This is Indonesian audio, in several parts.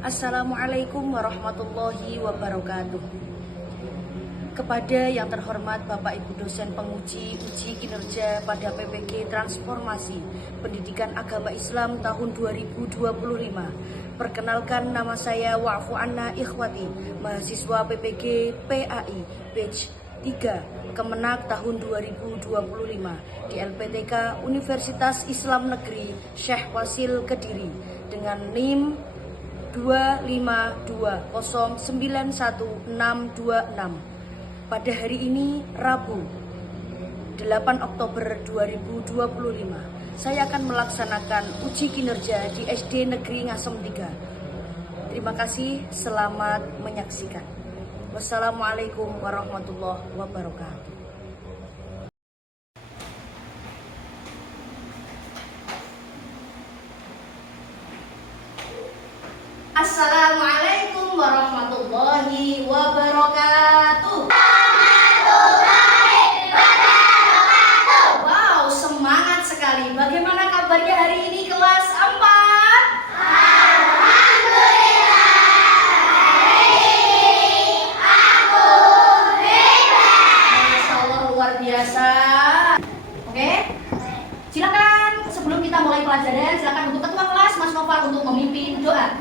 Assalamualaikum warahmatullahi wabarakatuh. Kepada yang terhormat Bapak Ibu dosen penguji uji kinerja pada PPG Transformasi Pendidikan Agama Islam tahun 2025. Perkenalkan, nama saya Wa'fu Anna Ikhwati, mahasiswa PPG PAI batch 3 Kemenak tahun 2025 di LPTK Universitas Islam Negeri Syekh Wasil Kediri dengan NIM 252091626. Pada hari ini Rabu 8 Oktober 2025 saya akan melaksanakan uji kinerja di SD Negeri Ngasem 3. Terima kasih, selamat menyaksikan. Wassalamualaikum warahmatullahi wabarakatuh. Assalamualaikum warahmatullahi wabarakatuh. Wow, semangat sekali. Bagaimana kabarnya hari ini kelas 4? Alhamdulillah. Aku hebat. Masya Allah, luar biasa. Oke, silakan sebelum kita mulai pelajaran, silakan untuk ketua kelas Mas Noval untuk memimpin doa.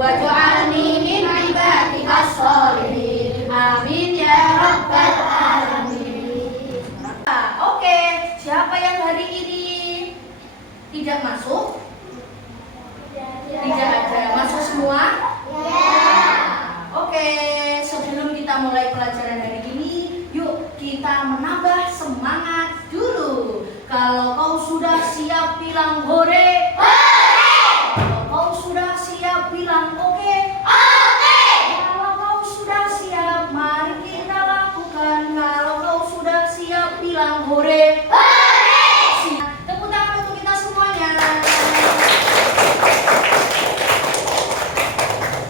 Waj'alni min ibadikas sholihin. Amin ya rabbal alamin. Oke, siapa yang hari ini tidak masuk? Tidak ada. Masuk semua? Ya. Oke, sebelum kita mulai pelajaran hari ini, yuk kita menambah semangat dulu. Kalau kau sudah siap, bilang hore. Sudah siap, bilang oke. Oke. Kalau kau sudah siap, mari kita lakukan. Kalau kau sudah siap, bilang hore. Hore. Tepuk tangan untuk kita semuanya.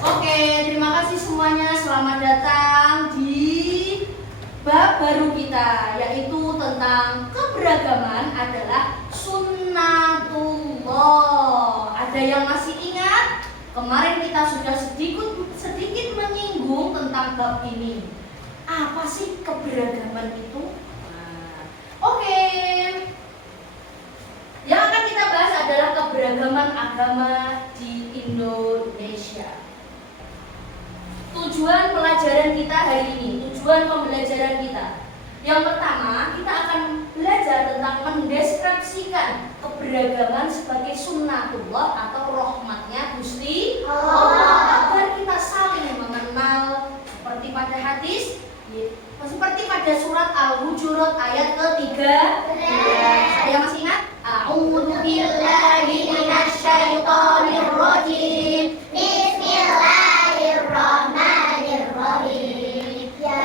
Oke, terima kasih semuanya. Selamat datang di bab baru kita, yaitu tentang keberagaman adalah sunnatullah. Ada yang masih ingat? Kemarin kita sudah sedikit menyinggung tentang bab ini. Apa sih keberagaman itu? Oke. Yang akan kita bahas adalah keberagaman agama di Indonesia. Tujuan pelajaran kita hari ini, tujuan pembelajaran kita. Yang pertama, kita akan belajar tentang mendeskripsikan keberagaman sebagai sunnatullah atau rahmatnya Gusti Allah, agar kita saling mengenal seperti pada hadis, seperti pada surat Al-Hujurat ayat ke-3. Saya masih ingat? A'udzu billahi minasyaitonir rajim. Bismillahirrahmanirrahim. Ya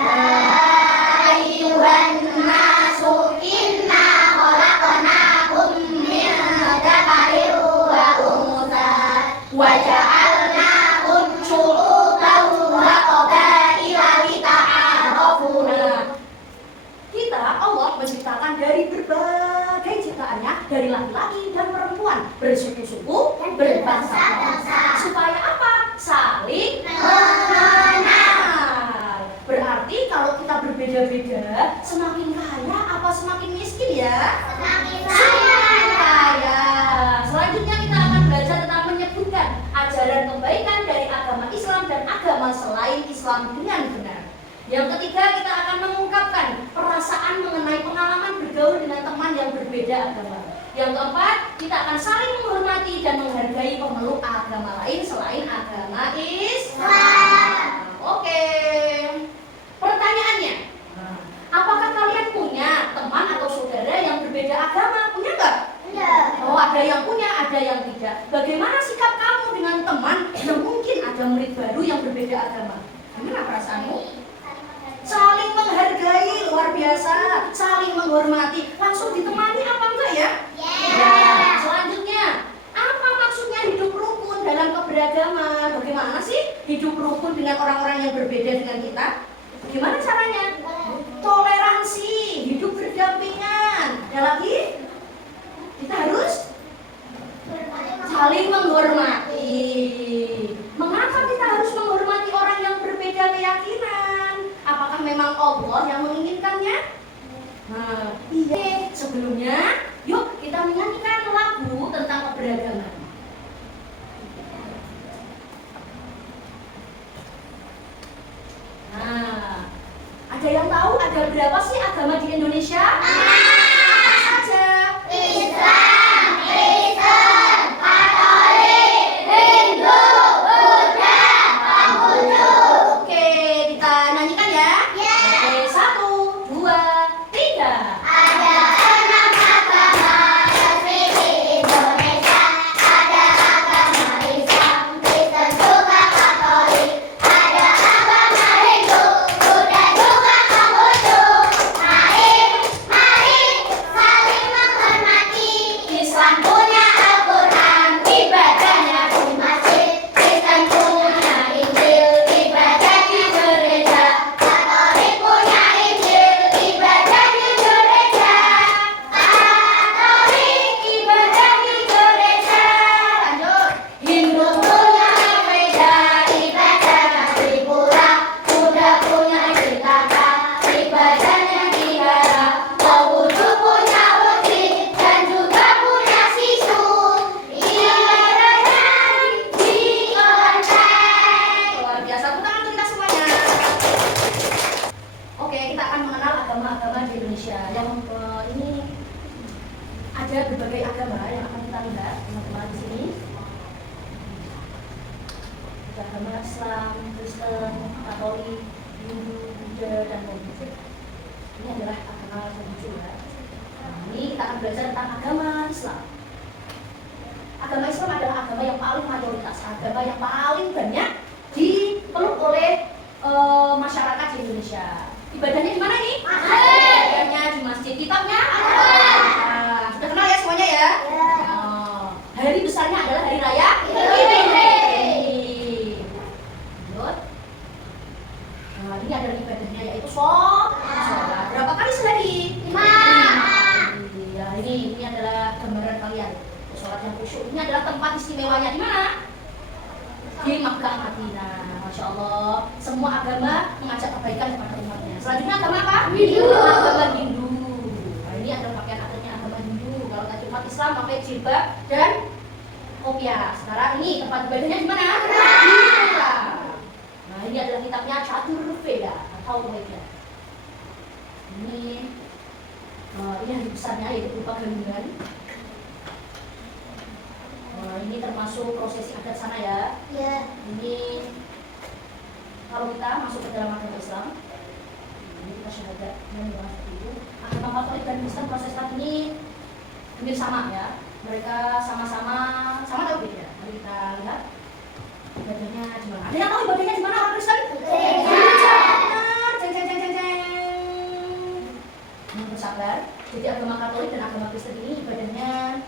ayyuhan nasu inna khalaqnakum min dzakarin wa untha wa ja'alnakum syu'uban wa qabaila lita'arafu. Kita Allah menciptakan dari berbagai ciptaannya, dari laki-laki dan perempuan, bersuku-suku dan berbangsa-bangsa. Supaya apa? Saling mengenal. Berarti kalau kita berbeda-beda, semakin kaya apa semakin miskin ya? Semakin kaya. Selanjutnya kita akan belajar tentang menyebutkan ajaran kebaikan dari agama Islam dan agama selain Islam. Islam dengan benar. Yang ketiga, kita akan mengungkapkan perasaan mengenai pengalaman bergaul dengan teman yang berbeda agama. Yang keempat, kita akan saling menghormati dan menghargai pemeluk agama lain selain agama Islam. Oke. Pertanyaannya, apakah kalian punya teman atau saudara yang berbeda agama? Punya nggak? Oh, ada yang punya, ada yang tidak. Bagaimana sikap kamu dengan teman yang mungkin ada murid baru yang berbeda agama? Gimana perasaanmu? Saling menghargai, luar biasa. Saling menghormati. Langsung ditemani apa enggak ya? Ya. Selanjutnya, apa maksudnya hidup rukun dalam keberagaman? Bagaimana sih hidup rukun dengan orang-orang yang berbeda dengan kita? Gimana caranya? Toleransi, hidup berdampingan. Ada lagi? Kita harus saling menghormati. Mengapa kita harus menghormati orang yang berbeda keyakinan? Apakah memang Allah yang menginginkannya? Nah, iya. Sebelumnya, yuk kita menyanyikan lagu tentang keberagaman. Nah, ada yang tahu ada berapa sih agama di Indonesia? Apa saja? Islam, Kristen, Katolik, Hindu, Buddha, Konghucu. Oke, kita nyanyikan ya. Oke, 1, 2, 3. Ada 6 agama resmi di Indonesia. Ada agama Islam, Kristen juga Katolik. Ada agama Hindu, Buddha juga Konghucu. Mari saling menghormati. Islam punya Al-Quran, ibadahnya di masjid. Kristen punya Injil, ibadah di gereja. Katolik punya Injil, ibadah di gereja. Katolik ibadah di gereja. Lanjut. Hindu punya gereja, ibadahnya di pura. Buddha punya Istaka, ibadahnya di wihara. Konghucu punya wujud dan juga punya sisu, ibadahnya di kelenteng. Luar biasa, tepuk tangan untuk kita semuanya. Oke, kita akan mengenal agama-agama di Indonesia. Yang ini ada berbagai agama yang akan kita lihat teman-teman di sini. Ada agama Islam, Kristen, Katolik, Hindu, Buddha, dan Konghucu. Ini adalah agama Konghucu ya. Nah, ini kita akan belajar tentang agama Islam. Agama Islam adalah agama yang paling mayoritas, agama yang paling banyak dipeluk oleh masyarakat di Indonesia. Ibadahnya di mana nih? Ibadahnya di masjid. Kitabnya? Nah, sudah kenal ya semuanya ya? Oh, hari besarnya adalah hari raya Idul Fitri. Lanjut. Nah, ini adalah ibadahnya yaitu sholat. Berapa kali sehari? 5. Ya, ini adalah gambaran kalian. Sholat yang khusyuk. Ini adalah tempat istimewanya di mana? Di Makkah Madinah. Masya Allah. Semua agama mengajak kebaikan kepada umatnya. Selanjutnya agama apa? Hindu. Agama Hindu. Nah, ini adalah pakaian adatnya agama Hindu. Kalau tadi umat Islam pakai jilbab dan kopiah. Sekarang ini tempat ibadahnya di mana? Di Makkah. Nah, ini adalah kitabnya Catur Veda atau Veda. Ini hari besarnya yaitu berupa gandungan. Ini termasuk prosesi adat sana ya. Ini kalau kita masuk ke dalam agama Islam, ini kita syahadat dan doa seperti itu. Agama Katolik dan Kristen Protestan ini hampir sama ya. Mereka sama-sama atau beda? Mari kita lihat ibadahnya di mana. Ada yang tahu ibadahnya di mana orang Kristen? Gereja. Benar. Jeng jeng jeng jeng jeng. Bersabar. Jadi agama Katolik dan agama Kristen ini ibadahnya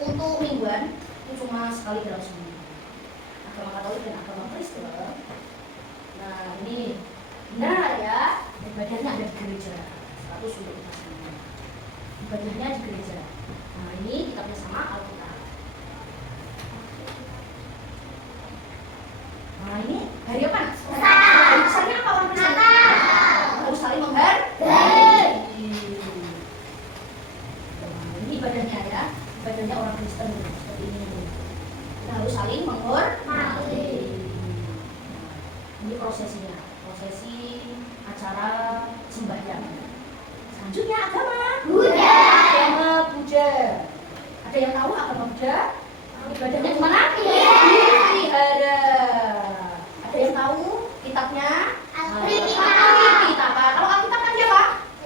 untuk mingguan itu cuma sekali dalam seminggu. Agama Katolik dan agama Kristen, nah ini benar ya, ibadahnya ada di gereja. Status untuk kita semua. Ibadahnya di gereja. Nah ini kitabnya sama Alkitab. Nah ini hari apa? Hari besarnya apa orang Kristen? Harus saling menghargai. Ini ibadahnya ya, ibadahnya orang Kristen seperti ini. Kita harus saling menghormati. Ini prosesinya. Prosesi acara sembahyang. Selanjutnya agama Buddha. Agama Buddha. Ada yang tahu agama Buddha? Ibadahnya di mana? Wihara. Ada yang tahu kitabnya? Alkitab. Alkitab. Kalau Alkitab kan siapa?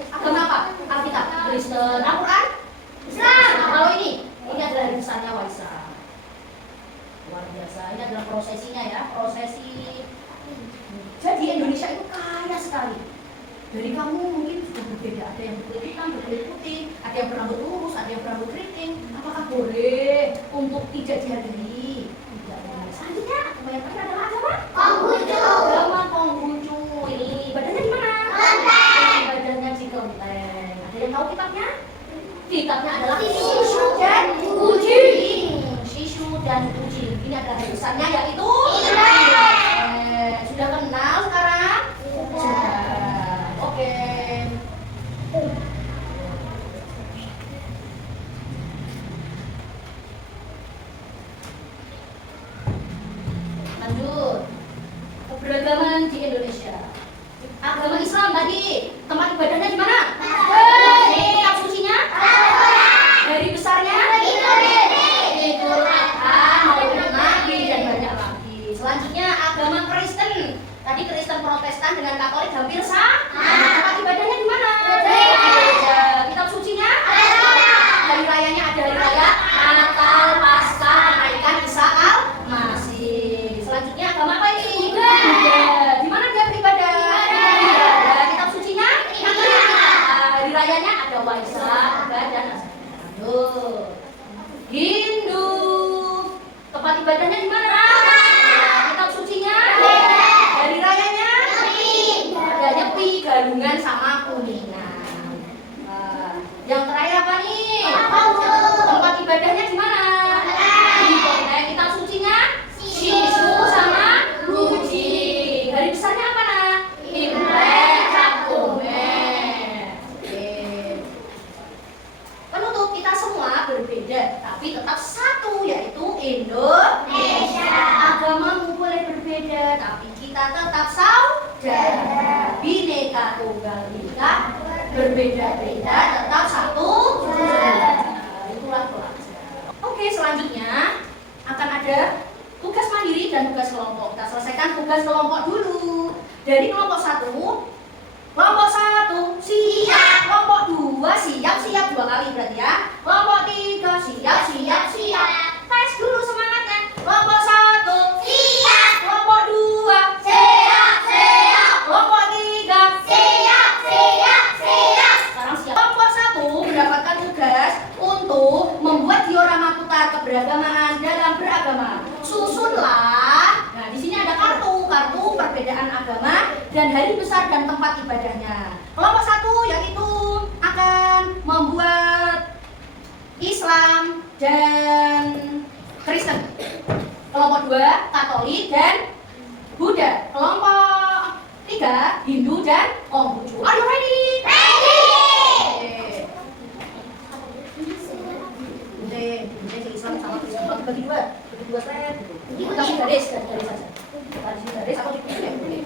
Agama apa? Alkitab. Kristen. Al-Quran? Islam. Nah, kalau ini adalah risannya Waisak. Luar biasa. Ini adalah prosesinya ya. Prosesi. Jadi Indonesia itu kaya sekali. Dari kamu mungkin sudah berbeda. Ada yang berkulit hitam, berkulit putih, ada yang berambut lurus, ada yang berambut keriting. Apakah boleh untuk tidak dihadiri? Tidak boleh. Selanjutnya agama yang terakhir adalah agama Konghucu. Agama Konghucu. Ini ibadahnya di mana? Kelenteng. Ibadahnya di kelenteng. Ada yang tahu kitabnya? Kitabnya adalah Shishu dan Uji. Shishu dan Uji. Ini adalah tulisannya yaitu Iman. sudah kenal sekarang? Sudah. Oke. Lanjut. Keberagaman di Indonesia. Agama Islam tadi, tempat ibadahnya di mana? Kitab sucinya? Dari besarnya? Idul Adha, Maulid Nabi, dan banyak lagi. Selanjutnya agama Kristen. Tadi Kristen Protestan dengan Katolik hampir sama. Tempat ibadahnya di mana? Gereja. Kitab sucinya? Hari rayanya ada hari raya Natal, Paskah, kenaikan Isa Al-Masih. Selanjutnya agama apa ini? Buddha. Di mana dia beribadah? Kitab sucinya? Hari rayanya ada Waisak, dan Lanjut. Hindu. Tempat ibadahnya di mana? Kitab sucinya? Hari rayanya? Ada Nyepi, Galungan, sama Kuningan. Yang terakhir apa nih? Tempat ibadahnya di mana? Di Kelenteng. Kitab sucinya? Shishu sama Uji. Hari besarnya apa nah? Imlek, Cap Gomeh. Oke. Penutup, kita semua berbeda, tapi tetap satu, yaitu Indonesia. Agamamu boleh berbeda, tapi kita tetap saudara. Bineka Tunggal Ika, berbeda-beda, tetap satu. Itulah pelajaran. Oke, selanjutnya akan ada tugas mandiri dan tugas kelompok. Kita selesaikan tugas kelompok dulu. Dari kelompok 1, kelompok 1 siap, kelompok 2 siap 2 kali berarti ya. Kelompok 3 siap. Tes dulu semangatnya. Kelompok 1 Siap. kelompok 2 Siap. kelompok 3 Siap. sekarang siap. Kelompok 1 mendapatkan tugas untuk membuat diorama putar keberagaman dalam beragama. Susunlah. Nah, di sini ada kartu perbedaan agama dan hari besar dan tempat ibadahnya. Kelompok 1 yaitu akan membuat Islam dan Kristen. Kelompok 2 Katolik dan Buddha. Kelompok 3 Hindu dan Konghucu. Are you ready? Bude Islam sama Kristen bagi dua slide. Kasih garis saja. Kasih garis atau dikulik.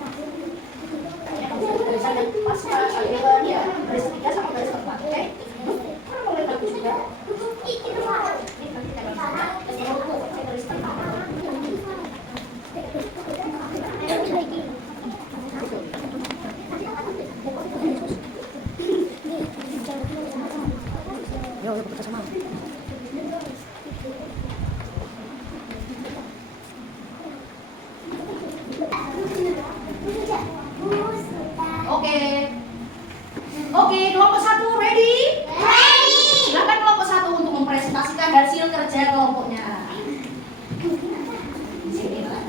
Garis saja pas ya. Garis 3 sama garis 4. Oke. Mana mulai bagus juga. Oke, kelompok 1 ready? Silakan kelompok 1 untuk mempresentasikan hasil kerja kelompoknya. Sini, Pak.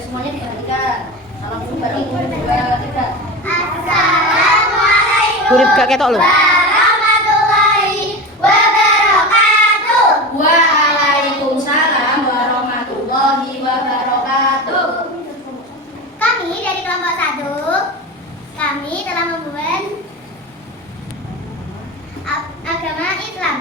Semuanya diperhatikan. Salam dulu bareng 1, 2, 3. Assalamualaikum Kurip gak ketok lho. warahmatullahi wabarakatuh. Waalaikumsalam warahmatullahi wabarakatuh. Kami dari kelompok 1, kami telah membuat agama Islam.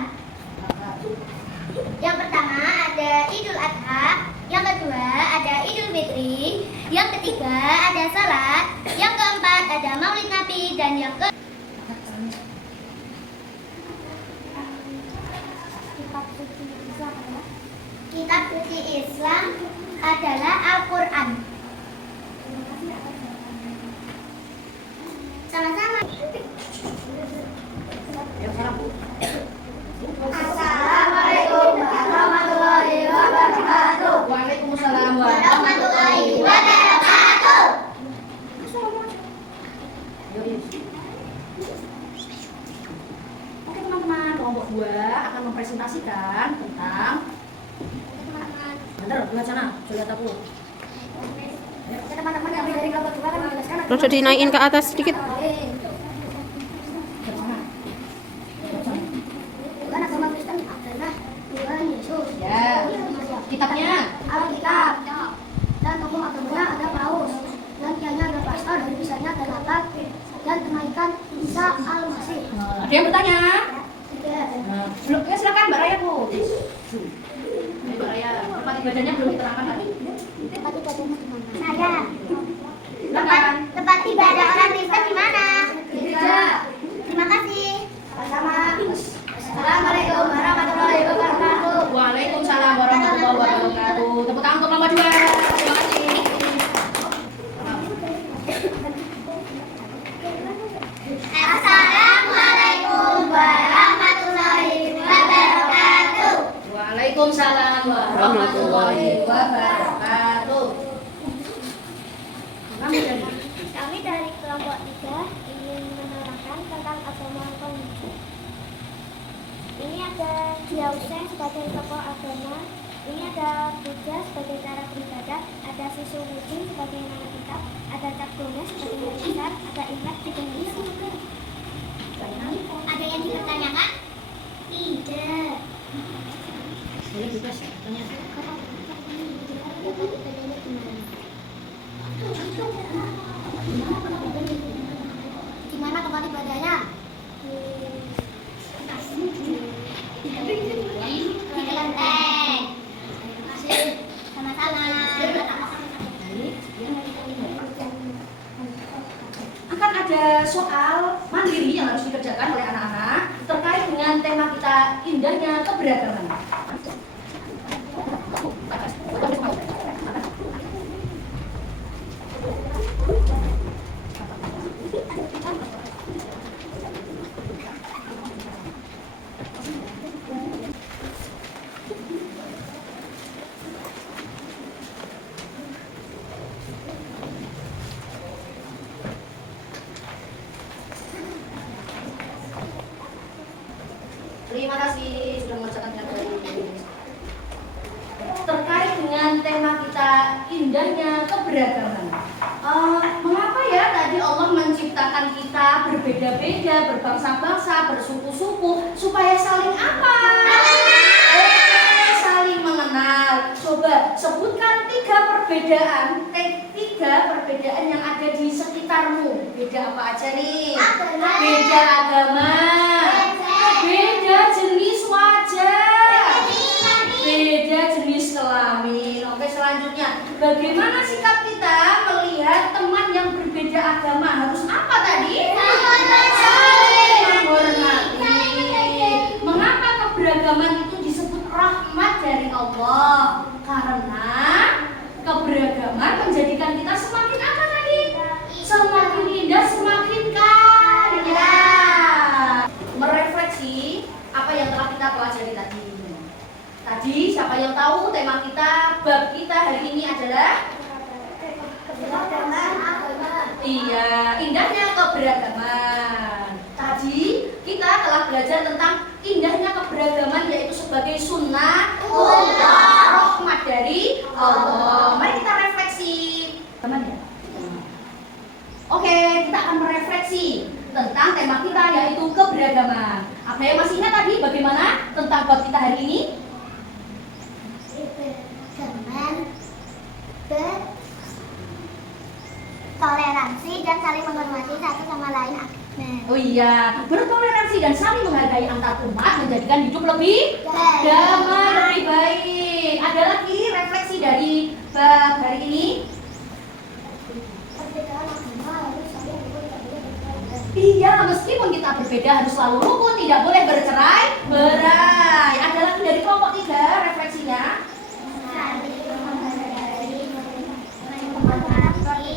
Yang pertama ada Idul Adha, Yang kedua ada Idul Fitri. Yang ketiga ada salat. Yang keempat ada Maulid Nabi dan yang ke Kitab suci Islam adalah Al-Quran. Sama-sama. Assalamualaikum warahmatullahi wabarakatuh. Waalaikumsalam Warahmatullahi wabarakatuh. Oke teman-teman, kelompok 2 akan mempresentasikan tentang bentar, lihat sana, coba lihat aku. Teman-teman yang dari kelompok 2 akan menjelaskan. Terus dinaikin ke atas sedikit. Bukan agama Kristen adalah Tuhan Yesus. Ya, kitabnya. Alkitab. Dan tokoh agamanya ada Paulus. Dan kiainya ada pastor, dan bisanya ada Natal. Dan kenaikan Isa Al-Masih. Ada yang bertanya? Tiga. Belum, ya silakan Mbak Raya Bu. Mbak Raya, tempat ibadahnya belum diterangkan tadi. Tempat ibadahnya di mana? Saya. Silakan. Tempat ibadah orang Kristen di mana? Gereja. Terima kasih. Sama. Assalamualaikum warahmatullahi wabarakatuh. Waalaikumsalam warahmatullahi wabarakatuh. Tepuk tangan untuk kelompok 2. Terima kasih. Assalamualaikum warahmatullahi wabarakatuh. Waalaikumsalam warahmatullahi wabarakatuh. Kami dari kelompok 3 ingin menerangkan tentang agama Konghucu. Ini ada Jiaoseng sebagai tokoh agama. Ini ada Buddha sebagai cara beribadah. Ada Sisu Wujin sebagai nama kitab. Ada Cap Gomez sebagai nama besar. Ada Imlek juga bisa. Ada yang dipertanyakan? Tidak. Boleh bebas ya, tanya. Gimana tempat ibadahnya? Di kelenteng. Terima kasih. Sama-sama. Akan ada soal mandiri yang harus dikerjakan oleh anak-anak terkait dengan tema kita indahnya keberagaman. Terima kasih sudah mengerjakan dengan baik. Terkait dengan tema kita indahnya keberagaman. Mengapa ya tadi Allah menciptakan kita berbeda-beda, berbangsa-bangsa, bersuku-suku supaya saling apa? Saling mengenal. Coba sebutkan 3 perbedaan yang ada di sekitarmu. Beda apa aja nih? Beda agama. Beda jenis wajah, beda jenis kelamin. Oke, selanjutnya, bagaimana sikap kita melihat teman yang berbeda agama? Harus apa tadi? Saling menghormati. Mengapa keberagaman itu disebut rahmat dari Allah? Karena keberagaman menjadikan kita semakin apa tadi? Semakin indah, semakin kaya. Merefleksi apa yang telah kita pelajari tadi. Tadi siapa yang tahu tema kita, bab kita hari ini adalah iya, indahnya keberagaman. Tadi kita telah belajar tentang indahnya keberagaman yaitu sebagai sunnah rahmat dari Allah. Mari kita refleksi, teman ya. Oke, kita akan merefleksi tentang tema kita yaitu keberagaman. Apa yang masih ingat tadi bagaimana tentang bab kita hari ini? Berteman, bertoleransi dan saling menghormati satu sama lain. Oh iya, bertoleransi dan saling menghargai antar umat menjadikan hidup lebih damai, lebih baik. Ada lagi refleksi dari bab hari ini? Perbedaan agama harus saling rukun, tidak boleh bercerai. Iya, meskipun kita berbeda harus selalu rukun, tidak boleh bercerai berai. Ada lagi dari kelompok 3 refleksinya. Saling menghargai, menghormati,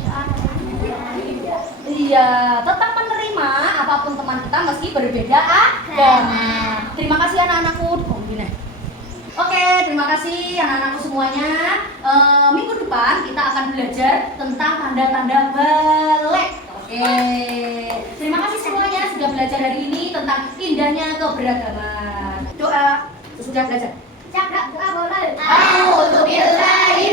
Iya, tetap menerima apapun teman kita meski berbeda agama. Terima kasih anak-anakku. Gini. Oke, terima kasih anak-anakku semuanya. Minggu depan kita akan belajar tentang tanda-tanda balik. Oke, terima kasih semuanya sudah belajar hari ini tentang indahnya keberagaman. Doa sesudah belajar. Cakap doa boleh. A'udzubillahi